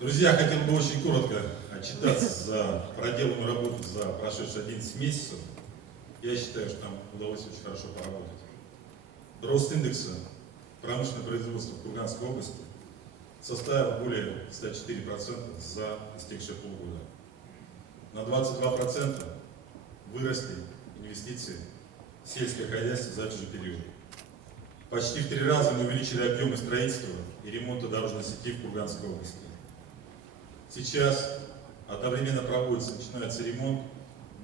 Друзья, хотел бы очень коротко отчитаться за проделанную работу за прошедшие 11 месяцев. Я считаю, что нам удалось очень хорошо поработать. Рост индекса промышленного производства в Курганской области составил более 104% за истекшие полгода. На 22% выросли инвестиции в сельское хозяйство за этот же период. Почти в 3 раза мы увеличили объемы строительства и ремонта дорожной сети в Курганской области. Сейчас одновременно начинается ремонт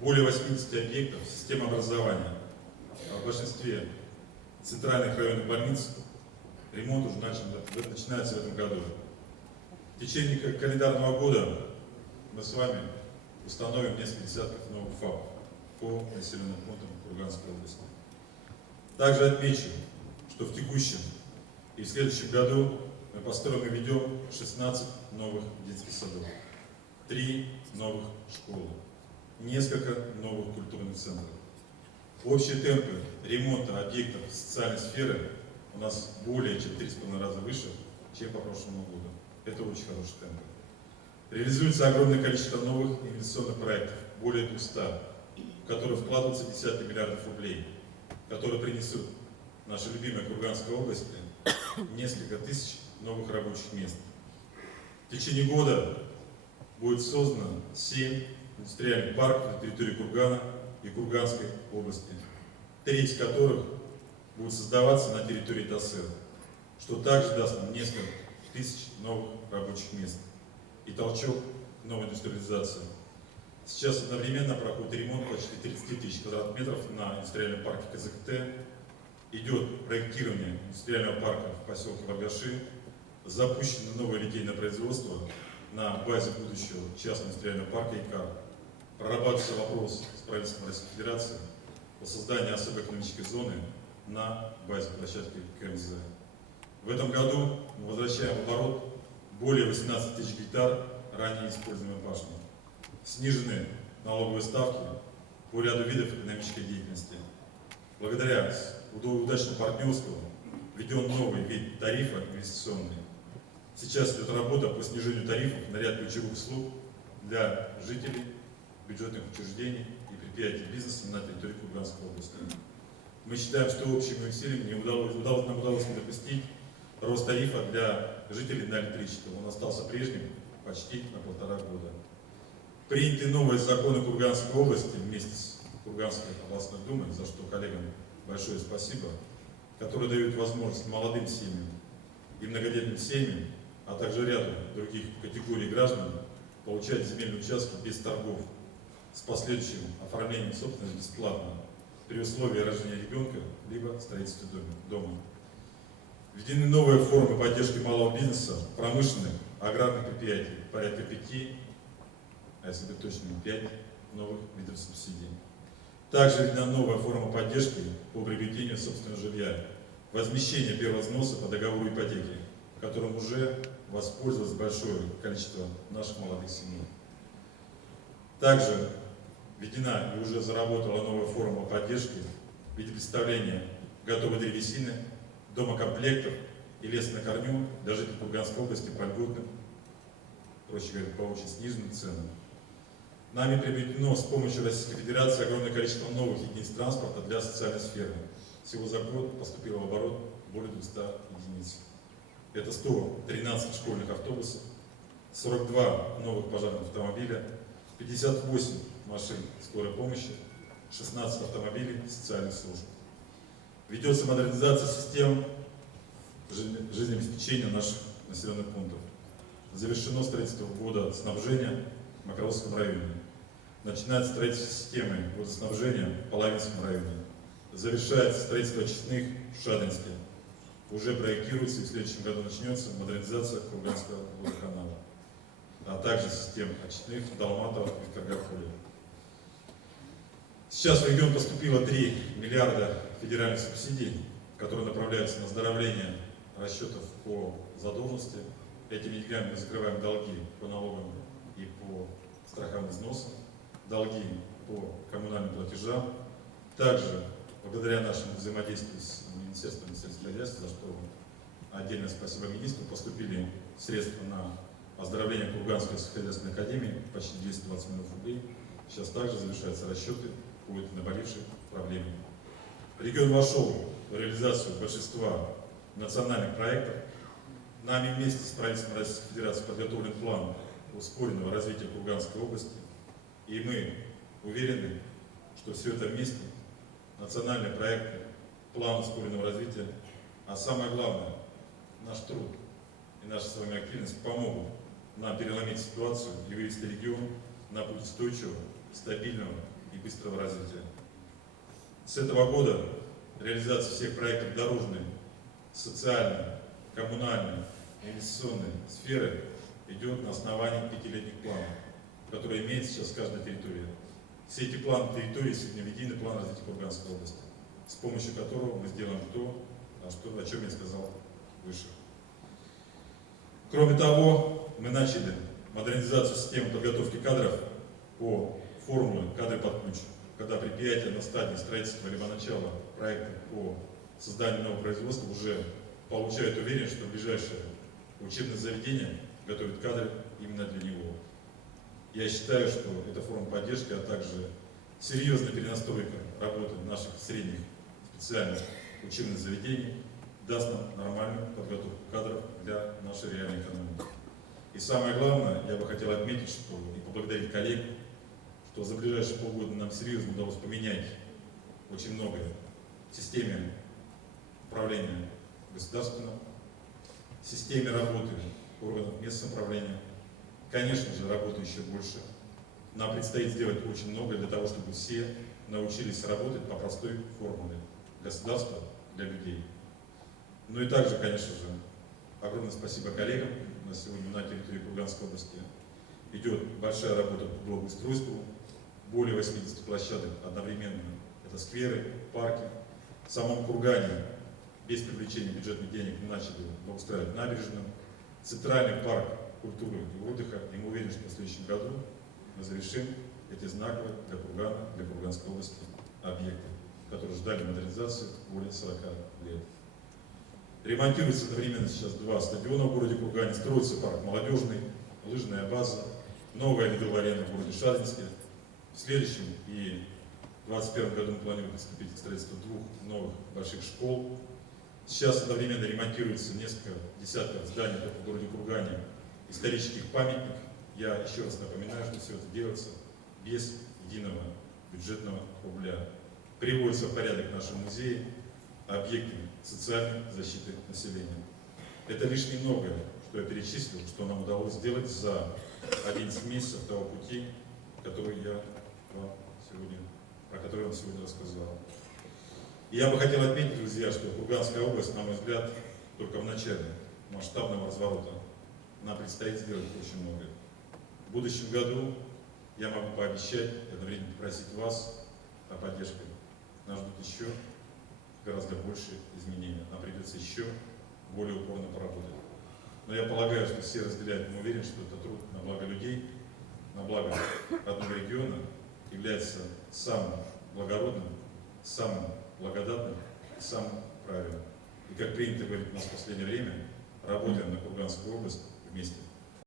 более 80 объектов системы образования. А в большинстве центральных районных больниц ремонт уже начинается в этом году. В течение календарного года мы с вами установим несколько десятков новых ФАПов по населенным пунктам Курганской области. Также отмечу, что в текущем и в следующем году мы построим и ведем 16 новых детских садов, 3 новых школы, несколько новых культурных центров. Общие темпы ремонта объектов социальной сферы у нас более чем 3,5 раза выше, чем по прошлому году. Это очень хороший темп. Реализуется огромное количество новых инвестиционных проектов, более 200, в которые вкладываются десятки миллиардов рублей, которые принесут нашей любимой Курганской области несколько тысяч новых рабочих мест. В течение года будет создано 7 индустриальных парков на территории Кургана и Курганской области, 3 из которых будут создаваться на территории ТАСЭР, что также даст нам несколько тысяч новых рабочих мест и толчок к новой индустриализации. Сейчас одновременно проходит ремонт почти 30 тысяч квадратных метров на индустриальном парке КЗКТ. Идет проектирование индустриального парка в поселке Варгаши. Запущено новое литейное производство на базе будущего частного индустриального парка ИКАР. Прорабатывается вопрос с правительством Российской Федерации о создании особой экономической зоны на базе площадки КМЗ. В этом году мы возвращаем в оборот более 18 тысяч гектар ранее используемой пашни. Снижены налоговые ставки по ряду видов экономической деятельности. Благодаря удачному партнерству введен новый вид тарифа инвестиционный. Сейчас идет работа по снижению тарифов на ряд ключевых услуг для жителей, бюджетных учреждений и предприятий бизнеса на территории Курганской области. Мы считаем, что общими усилиями нам удалось не допустить рост тарифа для жителей на электричество. Он остался прежним почти на 1,5 года. Приняты новые законы Курганской области вместе с Курганской областной думой, за что коллегам большое спасибо, которые дают возможность молодым семьям и многодетным семьям, а также ряду других категорий граждан получать земельные участки без торгов с последующим оформлением собственности бесплатно при условии рождения ребенка либо строительства дома. Введены новые формы поддержки малого бизнеса, промышленных, аграрных предприятий, порядка 5, а если быть точным, 5 новых видов субсидий. Также введена новая форма поддержки по приобретению собственного жилья, возмещение первого взноса по договору ипотеки, которым уже воспользовалось большое количество наших молодых семей. Также введена и уже заработала новая форма поддержки в виде представления готовой древесины, домокомплектов и леса на корню для жителей Курганской области по льготным, проще говоря, по очень сниженным ценам. Нами приобретено с помощью Российской Федерации огромное количество новых единиц транспорта для социальной сферы. Всего за год поступило в оборот более 200 единиц. Это 113 школьных автобусов, 42 новых пожарных автомобиля, 58 машин скорой помощи, 16 автомобилей социальных служб. Ведется модернизация систем жизнеобеспечения наших населенных пунктов. Завершено строительство водоснабжения в Макаровском районе. Начинается строительство системы водоснабжения в Половинском районе. Завершается строительство очистных в Шадринске. Уже проектируется и в следующем году начнется модернизация Курганского водоканала, а также систем очистных в Далматово и в Каргополе. Сейчас в регион поступило 3 миллиарда федеральных субсидий, которые направляются на оздоровление расчетов по задолженности. Этими деньгами мы закрываем долги по налогам и по страховым взносам, долги по коммунальным платежам. Также, благодаря нашему взаимодействию с Министерством сельского хозяйства, за что отдельное спасибо министру, поступили средства на оздоровления Курганской сельскохозяйственной академии почти 220 миллионов рублей. Сейчас также завершаются расчеты по наболевшей проблеме. Регион вошел в реализацию большинства национальных проектов. Нами вместе с правительством Российской Федерации подготовлен план ускоренного развития Курганской области. И мы уверены, что все это вместе, национальные проекты, план ускоренного развития, а самое главное, наш труд и наша с вами активность помогут нам переломить ситуацию и вывести регион на путь устойчивого, стабильного и быстрого развития. С этого года реализация всех проектов дорожной, социальной, коммунальной, инвестиционной сферы идет на основании 5-летних планов, которые имеет сейчас каждая территория. Все эти планы территории сегодня единый план развития Курганской области, с помощью которого мы сделаем то, о чем я сказал выше. Кроме того, мы начали модернизацию системы подготовки кадров по формуле «Кадры под ключ», когда предприятия на стадии строительства либо начала проекта по созданию нового производства уже получают уверенность, что ближайшее учебное заведение готовит кадры именно для него. Я считаю, что эта форма поддержки, а также серьезная перенастройка работы наших средних специальных учебных заведений даст нам нормальную подготовку кадров для нашей реальной экономики. И самое главное, я бы хотел отметить, что и поблагодарить коллег, что за ближайшие полгода нам серьезно удалось поменять очень многое в системе управления государственного, в системе работы органов местного самоуправления. Конечно же, работы еще больше. Нам предстоит сделать очень много для того, чтобы все научились работать по простой формуле государства для людей. Ну и также, конечно же, огромное спасибо коллегам. У нас сегодня на территории Курганской области идет большая работа по благоустройству. Более 80 площадок одновременно. Это скверы, парки. В самом Кургане без привлечения бюджетных денег мы начали благоустраивать набережную. Центральный парк культуры и отдыха. И мы уверены, что в следующем году мы завершим эти знаковые для Кургана, для Курганской области объекты, которые ждали модернизацию более 40 лет. Ремонтируется одновременно сейчас 2 стадиона в городе Кургане, строится парк молодежный, лыжная база, новая ледовая арена в городе Шадринске. В следующем и в 2021 году мы планируем приступить к строительству 2 новых больших школ. Сейчас одновременно ремонтируется несколько десятков зданий в городе Кургане, исторических памятников. Я еще раз напоминаю, что все это делается без единого бюджетного рубля. Приводится в порядок наши музеи, объекты социальной защиты населения. Это лишь немногое, что я перечислил, что нам удалось сделать за 11 месяцев того пути, про который я вам сегодня рассказал. И я бы хотел отметить, друзья, что Курганская область, на мой взгляд, только в начале масштабного разворота. Нам предстоит сделать очень многое. В будущем году я могу пообещать и одновременно попросить вас о поддержке. Нас ждут еще гораздо больше изменений. Нам придется еще более упорно поработать. Но я полагаю, что все разделяют. Мы уверены, что это труд на благо людей, на благо родного региона является самым благородным, самым благодатным и самым правильным. И как принято говорить у нас в последнее время, работаем на Курганскую область вместе.